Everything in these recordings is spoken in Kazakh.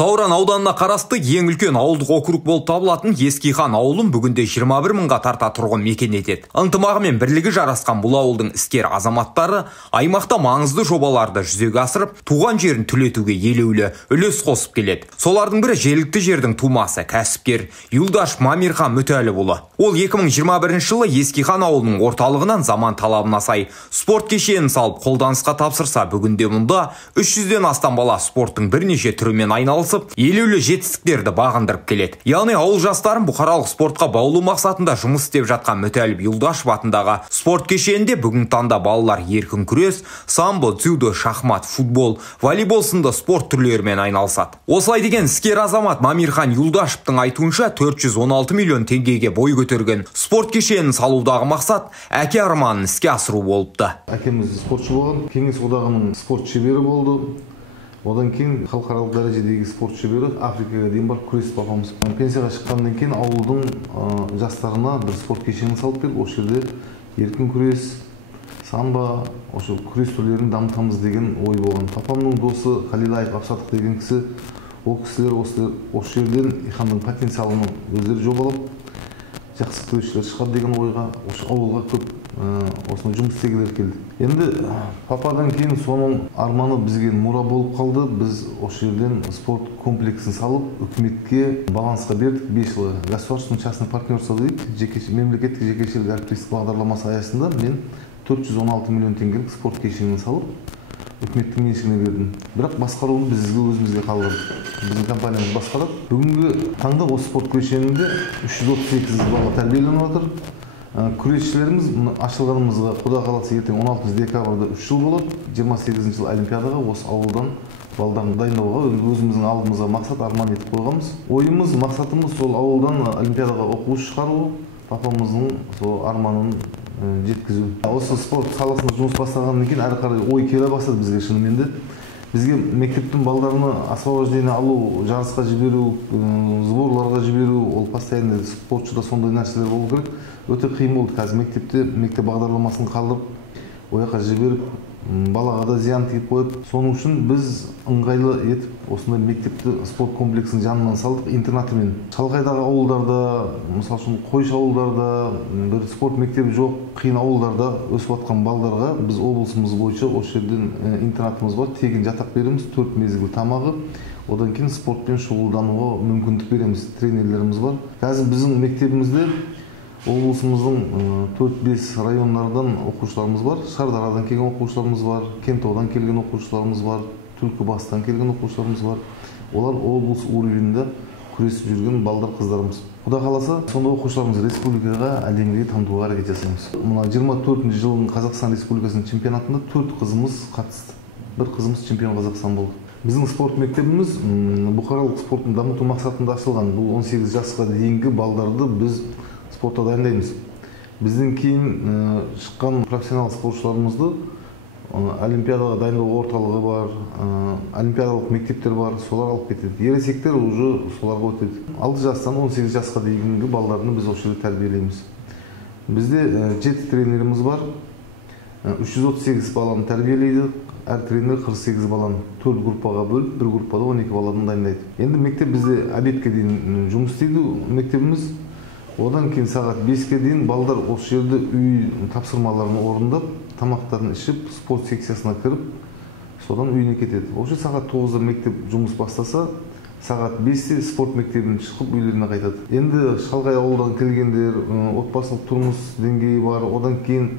Сауран ауданына қарасты ең үлкен ауылдық округ болып табылатын Ескихан ауылын бүгінде 21 мыңға тарта тұрғын мекен етеді. Ынтымағы мен бірлігі жарасқан бұл ауылдың іскер азаматтары аймақта маңызды жобаларды жүзеге асырып, туған жерін түлетуге елеулі үлес қосып келеді. Солардың бірі жергілікті жердің тумасы, кәсіпкер Юлдаш Мамирхан Мүтәліпұлы. Ол 2021 жылы Ескихан ауылының орталығынан заман талабына сай спорт кешенін салып қолданысқа тапсырса, бүгінде мұнда 300-ден астам бала спорттың бірнеше түрімен айналысып, елеулі жетістіктерді бағындырып келеді. Яғни ауыл жастарын бұқаралық спортқа баулу мақсатында жұмыс істеп жатқан Мүтәліп Юлдашев атындағы спорт кешенінде бүгінгі таңда балалар еркін күрес, самбо, дзюдо, шахмат, футбол, волейбол сынды спорт түрлерімен айналысады. Осылай деген іскер азамат Мамирхан Юлдашевтың айтуынша 416 миллион теңгеге бой көтерген спорт кешенін салудағы мақсат әке арманын іске асыру болыпты. Әкеміз спортшы болған, Кеңес одағының спорт шебері болды. Одан кейін халықаралық дәрежедегі спорт шебері, Африкаға дейін барып күресіп бақамыз. Пенсияға шыққаннан кейін ауылдың жастарына бір спорт кешенін салып беріп, осы жерде еркін күрес, самбо, осы күрес түрлерін дамытамыз деген ой болған. Папамның досы Халилаев Абсатық деген кісі, ол кісілер осы жерден ихандың потенциалын өздері жобалап, жақсы күресшілер шығады деген ойға, осы ауылға көп осыны жұмыс істегілер келді. Енді пападан кейін соның арманы бізге мұра болып қалды. Біз осы жерден спорт комплексін салып, үкіметке балансқа бердік. 5 жылы государственный частный партнерство дейді, мемлекеттік жекешелік әріптестік бағдарламасы аясында мен 416 миллион теңгелік спорт кешенін салып, үкіметтің меншігіне бердім. Бірақ басқаруын бізге өзімізге қалдырдық. Біздің компаниямыз басқарады. Бүгінгі таңда осы спорт кешенінде 338 бала тәрбиеленіп жатыр. Күресшілеріміз ашылғанымызға Құда қаласа ертең 16 декабрьда 3 жыл болады. 28 жыл Олимпиадаға осы ауылдан балдарын дайындауға өзіміздің алдымызға мақсат арман етіп қойғанбыз. Ойымыз, мақсатымыз сол ауылдан Олимпиадаға оқушы шығару, папамыздың сол арманын жеткізу. Осы спорт саласында жұмыс бастағаннан кейін әрі қарай ой келе бастады бізге шынымен де. Бізге мектептің балдарына освобождение алу, жарысқа жіберу, сборларға жіберу, ол постоянно спортшыда сондай нәрселер болу керек. Өте қиын болды. Қазір мектеп бағдарламасын қалдырып, ояққа жіберіп, балаға да зиян тиіп қойып. Соның үшін біз ыңғайлы етіп, осындай мектепті спорт комплексінің жанынан салдық интернатымен. Шалғайдағы ауылдарда, мысалы үшін қойшы ауылдарда, бір спорт мектебі жоқ, қиын ауылдарда өсіп жатқан балдарға біз облысымыз бойынша осы жерден интернатымыз бар, тегін жатақ береміз, 4 мезгіл тамағы. Одан кейін спортпен шұғылдануға мүмкіндік береміз, тренерлеріміз бар. Қазір біздің мектебімізде облысымыздың 4-5 райондардан оқушыларымыз бар, Шардарадан келген оқушыларымыз бар, Кентаудан келген оқушыларымыз бар, Түлкібастан келген оқушыларымыз бар. Олар облыс уровенінде күресіп жүрген балдар қыздарымыз. Құда қаласа, сонда оқушыларымыз республикаға, әлемге танытуға әрекет жасаймыз. Мына 24 жылдың Қазақстан Республикасының чемпионатында 4 қызымыз қатысты. Бір қызымыз чемпион Қазақстан болды. Біздің спорт мектебіміз бұқаралық спортын дамыту мақсатында ашылған. Бұл 18 жасқа дейінгі балдарды біз спортта дайындаймыз. Бізден кейін шыққан профессионал спортшыларымызды Олимпиадаға дайындау орталығы бар, олимпиадалық мектептер бар, солар алып кетеді. Ересектер уже соларға өтеді. 6 жастан 18 жасқа дейінгі балаларды біз осы жерде тәрбиелейміз. Бізде 7 тренеріміз бар, 338 баланы тәрбиелейді. Әр тренер 48 баланы 4 группаға бөліп, бір группада 12 баладан дайындайды. Енді мектеп бізде обедке дейін жұмыс істейді мектебіміз. Одан кейін сағат 5-ке дейін балдар осы жерде үй тапсырмаларын орындап, тамақтарын ішіп, спорт секциясына кіріп, содан үйіне кетеді. Осы сағат 9-да мектеп жұмыс бастаса, сағат 5-те спорт мектебінен шығып үйлеріне қайтады. Енді шалғай ауылдан келгендер, отбасылық тұрмыс деңгейі бар, одан кейін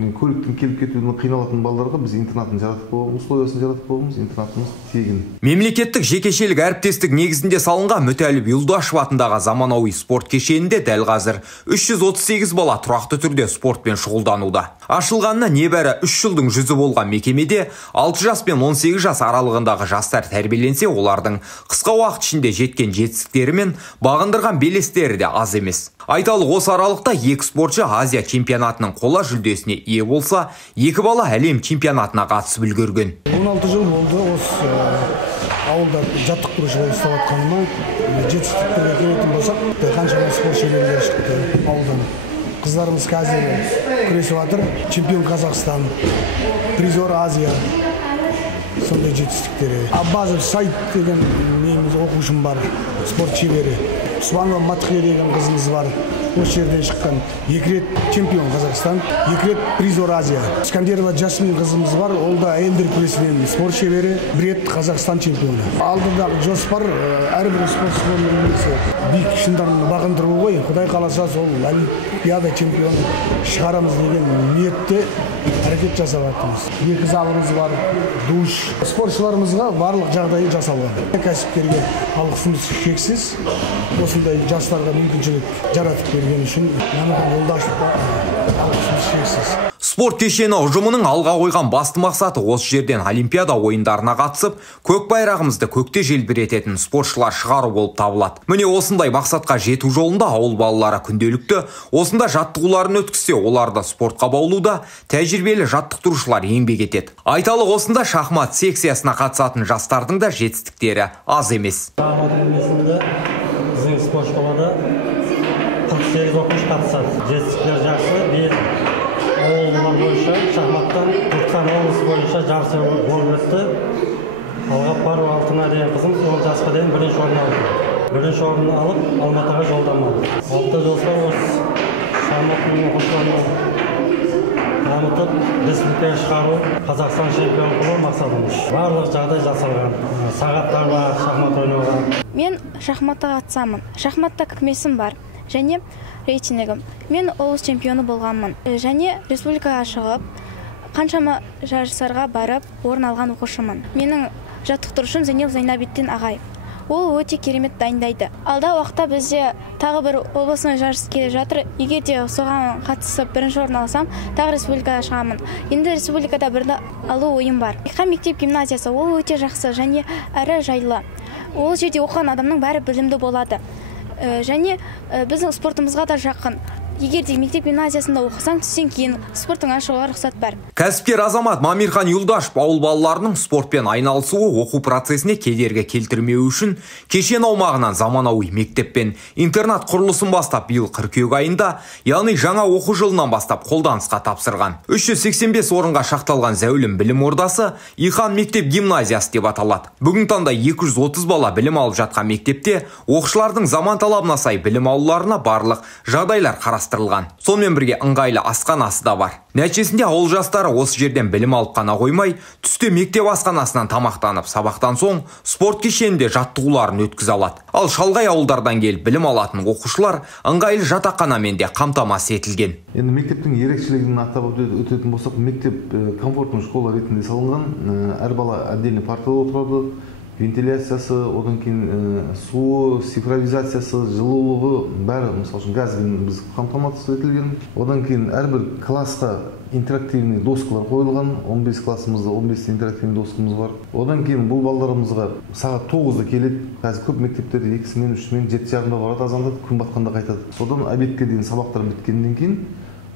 көліктің келіп кетуіне қиналатын балдарға біз интернатын жаратып қойғанбыз, условиясын жаратып қойғанбыз, интернатымыз тегін. Мемлекеттік жекешелік әріптестік негізінде салынған Мүтәліп Юлдашев атындағы заманауи спорт кешенінде дәл қазір 338 бала тұрақты түрде спортпен шұғылдануда. Ашылғанына небәрі 3 жылдың жүзі болған мекемеде 6 жас пен 18 жас аралығындағы жастар тәрбиеленсе, олардың қысқа уақыт ішінде жеткен жетістіктері мен бағындырған белестері де аз емес. Айталық, осы аралықта 2 спортшы Азия чемпионатының қола жүлдесіне ие болса, 2 бала әлем чемпионатына қатысып үлгерген. 16 жыл болды осы ауылда жаттықтырушы болып істеп жатқаныма. Жетістіктерге келетін болсақ, қаншама спорт шеберлері шықты ауылдан. Қыздарымыз қазір күресіп жатыр. Чемпион Қазақстан, призер Азия. сондай жетістіктері. Аббазов Сайт деген неміз оқушым бар, спорт шебері. Сұланова Матхия деген қызымыз бар. Осы жерден шыққан 2 рет чемпион Қазақстан, 2 рет призер Азия. Скандерова Жасмин қызымыз бар, ол да әйелдер күресінен спорт шебері, 1 рет Қазақстан чемпионы. Алдыдағы жоспар әрбір спортшының биік шыңдарын бағындыру ғой. Құдай қаласа сол Олимпиада чемпионы шығарамыз деген ниетте әрекет жасап жатырмыз. 2 залымыз бар, душ. Спортшыларымызға барлық жағдайы жасалған. Кәсіпкерге алғысымыз шексіз. Осындай жастарға мүмкіншілік жаратып берген үшін Жолдашевқа алғысымыз шексіз. Спорт кешені ұжымының алға қойған басты мақсаты осы жерден Олимпиада ойындарына қатысып, көк байрағымызды көкте желбірететін спортшылар шығару болып табылады. Міне осындай мақсатқа жету жолында ауыл балалары күнделікті осында жаттығуларын өткізсе, оларды спортқа баулуда тәжірибелі жаттықтырушылар еңбек етеді. Айталық осында шахмат секциясына қатысатын жастардың да жетістіктері аз емес. Спортшыларда 48 оқушы қатысады. Жетістіктер жақсы. Ауылдар бойынша шахматтан Түркістан облысы бойынша жарыс болып өтті. Алғапбарова Алтынай деген қызым 10 жасқа дейін 1-ші орын алды. 1-ші орын алып Алматыға жолданды. Алты жоспар осы шахматтың оқушыларын дамытып, республикаға шығару, Қазақстан чемпионы болу мақсатымыз. Барлық жағдай жасалған. Сағаттар бар, шахмат ойнауға. Мен шахматқа қатысамын. Шахматта күмесім бар. Және рейтингім. Мен облыс чемпионы болғанмын. Және республикаға шығып, қаншама жарыстарға барып, орын алған оқушымын. Менің жаттықтырушым Зейнел Зайнабеттен ағай. Ол өте керемет дайындайды. Алда уақытта бізде тағы бір облысына жарыс келе жатыр. Егер де соған қатысып 1-ші орын алсам, тағы республикаға шығамын. Енді республикада бірді алу ойым бар. Иқан мектеп гимназиясы ол өте жақсы және әрі жайлы. Ол жерде оқыған адамның бәрі білімді болады. Және біздің спортымызға да жақын. Егер де мектеп гимназиясында оқысаң, түстен кейін спортың ашуға рұқсат бар. Кәсіпкер азамат Мамирхан Юлдашев ауыл балаларының спортпен айналысуы оқу процесіне кедергі келтірмеу үшін кешен аумағынан заманауи мектеп пен интернат құрылысын бастап биыл қыркүйек айында, яғни жаңа оқу жылынан бастап қолданысқа тапсырған. 385 орынға шақталған зәулім білім ордасы Иқан мектеп гимназиясы деп аталады. Бүгін таңда 230 бала білім алып жатқан мектепте оқушылардың заман талабына сай білім алуларына барлық жағдайлар қарастырылған. Сонымен бірге ыңғайлы асханасы да бар. Нәтижесінде ауыл жастары осы жерден білім алып қана қоймай, түсте мектеп асханасынан тамақтанып, сабақтан соң спорт кешенінде жаттығуларын өткізе алады. Ал шалғай ауылдардан келіп білім алатын оқушылар ыңғайлы жатақханамен де қамтамасыз етілген. Енді мектептің ерекшелігін атап өтетін болсақ, мектеп комфортный школа ретінде салынған. Әр бала отдельный партада отырады. Вентиляциясы, одан кейін суы, цифровизациясы, жылулығы бәрі, мысалы үшін газбен біз қамтамасыз етілген. Одан кейін әрбір классқа интерактивный доскалар қойылған. 15 классымызда 15 интерактивный доскамыз бар. Одан кейін бұл балаларымызға сағат 9-да келеді. Қазір көп мектептерде 2-мен, 3-мен, 7:30-да барады, азандады, күн батқанда қайтады. Содан обедке дейін сабақтар біткеннен кейін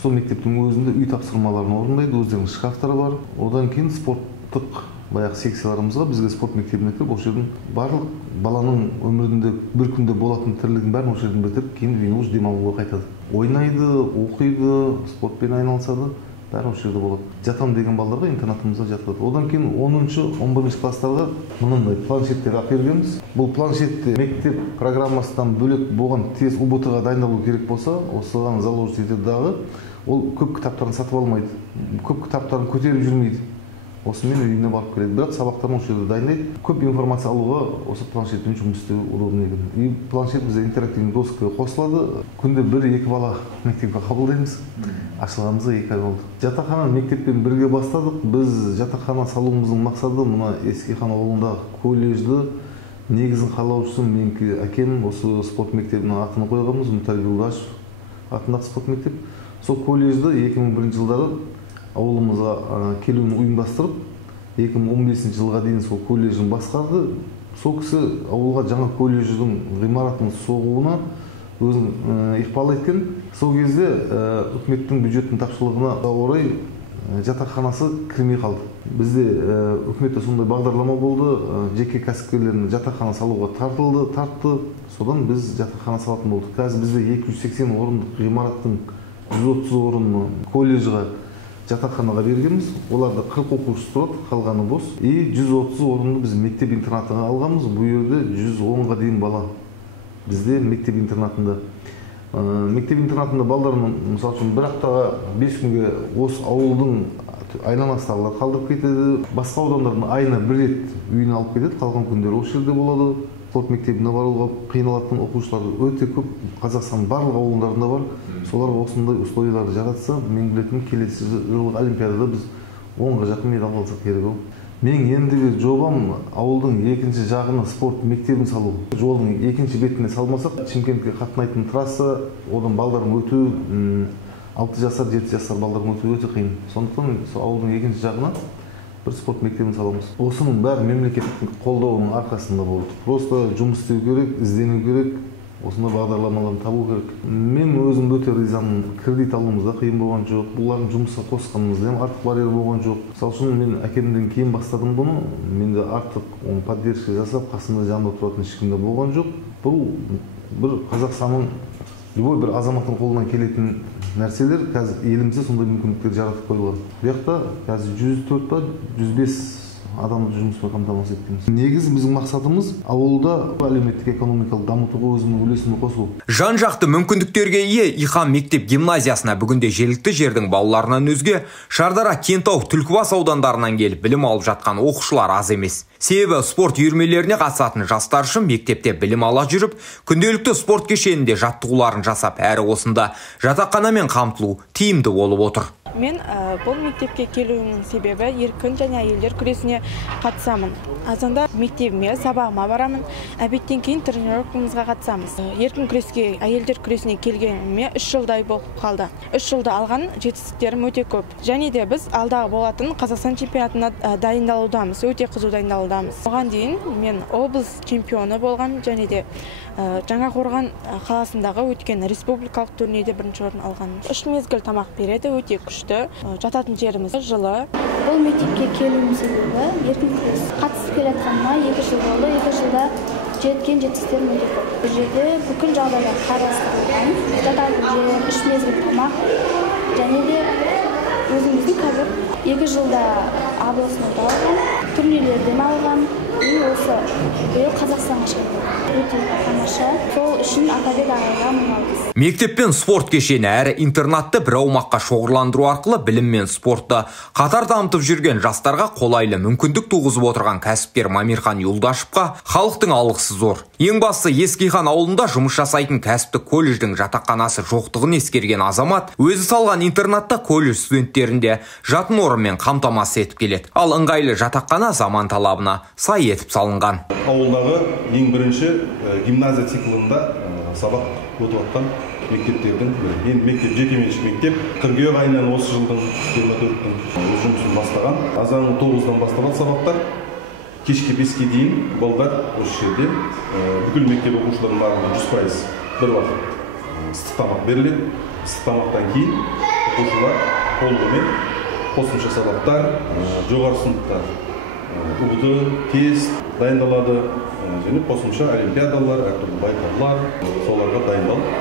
сол мектептің өзінде үй тапсырмаларын орындайды, өздерінің шкафтары бар. Одан кейін спорттық баяғы секцияларымызға бізге спорт мектебіне кіріп, осы жердің барлық баланың өмірінде бір күнде болатын тірлігін бәрін осы жерден бітіріп, кейін үйіне уже демалуға қайтады. Ойнайды, оқиды, спортпен айналысады, бәрі осы жерде болады. Жатам деген балаларға интернатымызда жатады. Одан кейін 10-11 класстарға мынандай планшеттер алып бергенбіз. Бұл планшетте мектеп программасынан бөлек болған тез УБТ-ға дайындалу керек болса, осыған заложить етеді дағы, ол көп кітаптарын сатып алмайды, көп кітаптарын көтеріп жүрмейді. Осымен үйіне барып келеді. Бірақ сабақтарын осы жерде дайындайды. Көп информация алуға осы планшетпен жұмыс істеу удобный екен. И планшет бізде интерактивный доскаға қосылады. Күнде 1-2 бала мектепке қабылдаймыз. Ашылғанымызда 2 ай болды. Жатақхананы мектеппен бірге бастадық. Біз жатақхана салуымыздың мақсаты мына Ескихан ауылындағы колледжді негізін қалаушысы менің әкем осы спорт мектебінің атын қойғанбыз. Мұхтар Юлдашев атындағы спорт мектеп. Сол колледжді 2001 жылдары ауылымызға келуін ұйымдастырып, 2015 жылға дейін сол колледжін басқарды. Сол кісі ауылға жаңа колледждің ғимаратының соғуына өзін ықпал еткен. Сол кезде үкіметтің бюджеттің тапшылығына орай жатақханасы кірмей қалды. Бізде үкіметте сондай бағдарлама болды, жеке кәсіпкерлердің жатақхана салуға тартты. Содан біз жатақхана салатын болдық. Қазір бізде 280 орындық ғимараттың 130 орын колледжға жатақханаға бергенбіз. Оларда 40 оқушысы тұрады, қалғаны бос. И 130 орынды біз мектеп интернатына алғанбыз. Бұл жерде 110-ға дейін бала бізде мектеп интернатында. Мектеп интернатында балдарының, мысалы үшін, бір аптаға 5 күнге осы ауылдың айланасындағылар қалдырып кетеді. Басқа аудандардың айына 1 рет үйіне алып кетеді, қалған күндері осы жерде болады. Спорт мектебіне баруға қиналатын оқушылар өте көп. Қазақстанның барлық ауылдарында бар. Соларға осындай условияларды жаратса, мен білетінім келесі жылғы олимпиадада біз 10-ға жақын медаль алсақ керек. Мен ендігі жобам ауылдың екінші жағына спорт мектебін салу. Жолдың екінші бетіне салмасақ, Шымкентке қатынайтын трасса, одан балдардың өту 6 жасар, 7 жасар балдардың өту өте қиын. Сондықтан ауылдың екінші жағына бір спорт мектебін саламыз. Осының бәрі мемлекеттік қолдауының арқасында болды. Просто жұмыс істеу керек, іздену керек, осындай бағдарламаларын табу керек. Мен өзім өте ризамын. Кредит алуымызда қиын болған жоқ. Бұлардың жұмысқа қосқанымызда артық барьер болған жоқ. Мысалы үшін мен әкемден кейін бастадым бұны. Менде артық поддержка жасап, қасында жанында тұратын ешкім де болған жоқ. Бұл бір Қазақстанның любой бір азаматтың қолынан келетін нәрселер қазір елімізде сондай мүмкіндіктер жаратып қойылған. Бұяқта қазір 104 па 105 адамды жұмыспен қамтамасыз етеміз. Негізі біздің мақсатымыз ауылда әлеуметтік экономикалық дамытуға өзінің үлесін қосу. Жан-жақты мүмкіндіктерге ие Ихан мектеп гимназиясына бүгінде жергілікті жердің балаларынан өзге Шардара, Кентау, Түлкібас аудандарынан келіп білім алып жатқан оқушылар аз емес. Себебі спорт үйірмелеріне қатысатын жастар үшін мектепте білім ала жүріп, күнделікті спорт кешенінде жаттығуларын жасап, әрі осында жатақханамен қамтылу тиімді болып отыр. Мен бұл мектепке келуімнің себебі еркін және әйелдер күресіне қатысамын. Азанда мектебіме, сабағыма барамын, әбеттен кейін тренировкамызға қатысамыз. Еркін күреске, әйелдер күресіне келгеніме 3 жылдай болып қалды. 3 жылда алған жетістіктерім өте көп. Және де біз алдағы болатын Қазақстан чемпионатына дайындалудамыз, өте қызу дайындалудамыз. Оған дейін мен облыс чемпионы болғам, және де Жаңақорған қаласындағы өткен республикалық турнирде 1-ші орын алғанмын. 3 мезгіл тамақ береді, өте күшті. Жататын жеріміз жылы. Бұл мектепке келуім себебі еркін күрес қатысып келе жатқаныма 2 жыл болды. 2 жылда жеткен жетістіктерім өте көп. Бұл жерде бүкіл жағдайлар қарастырылған. Жататын жер, 3 мезгіл тамақ, және де өзіміздің қазір 2 жылда облысында алған, турнирлерден алған. Осы биыл Қазақстанға шықты. Өте тамаша. Сол үшін Атабек ағайға мың алғыс. Мектеп пен спорт кешені әрі интернатты бір аумаққа шоғырландыру арқылы білім мен спортты қатар дамытып жүрген жастарға қолайлы мүмкіндік туғызып отырған кәсіпкер Мамирхан Юлдашевқа халықтың алғысы зор. Ең бастысы Ескихан ауылында жұмыс жасайтын кәсіптік колледждің жатақханасы жоқтығын ескерген азамат өзі салған интернатта колледж студенттерінде жатын орынмен қамтамасыз етіп келеді. Ал ыңғайлы жатақхана заман талабына сай етіп салынған. Ауылдағы ең бірінші гимназия циклында сабақ өтіп жатқан мектептердің енді мектеп жекеменшік мектеп қыркүйек айынан осы жылдың 24-тің өз жұмысын бастаған. Азанның 9-дан басталған сабақтар кешке 5-ке дейін балдар осы жерде бүкіл мектеп оқушыларының барлығы 100% бір уақыт ыстық тамақ беріледі. Ыстық тамақтан кейін оқушылар толығымен қосымша сабақтар, жоғары сыныптар ұбды, тест дайындалады, және қосымша олимпиадалар, әртүрлі байқаулар, соларға дайындалып,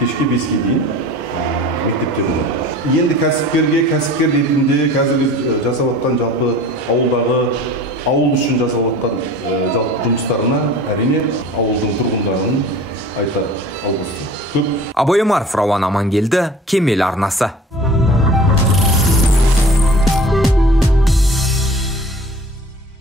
кешке 5-ке дейін мектепте болады. Енді кәсіпкер ретінде қазіргі жасап жатқан жалпы ауыл үшін жасап жатқан жалпы жұмыстарына әрине ауылдың тұрғындарының айтар алғысы көп. Абай Омаров, Рауан Амангелді, Кемел арнасы.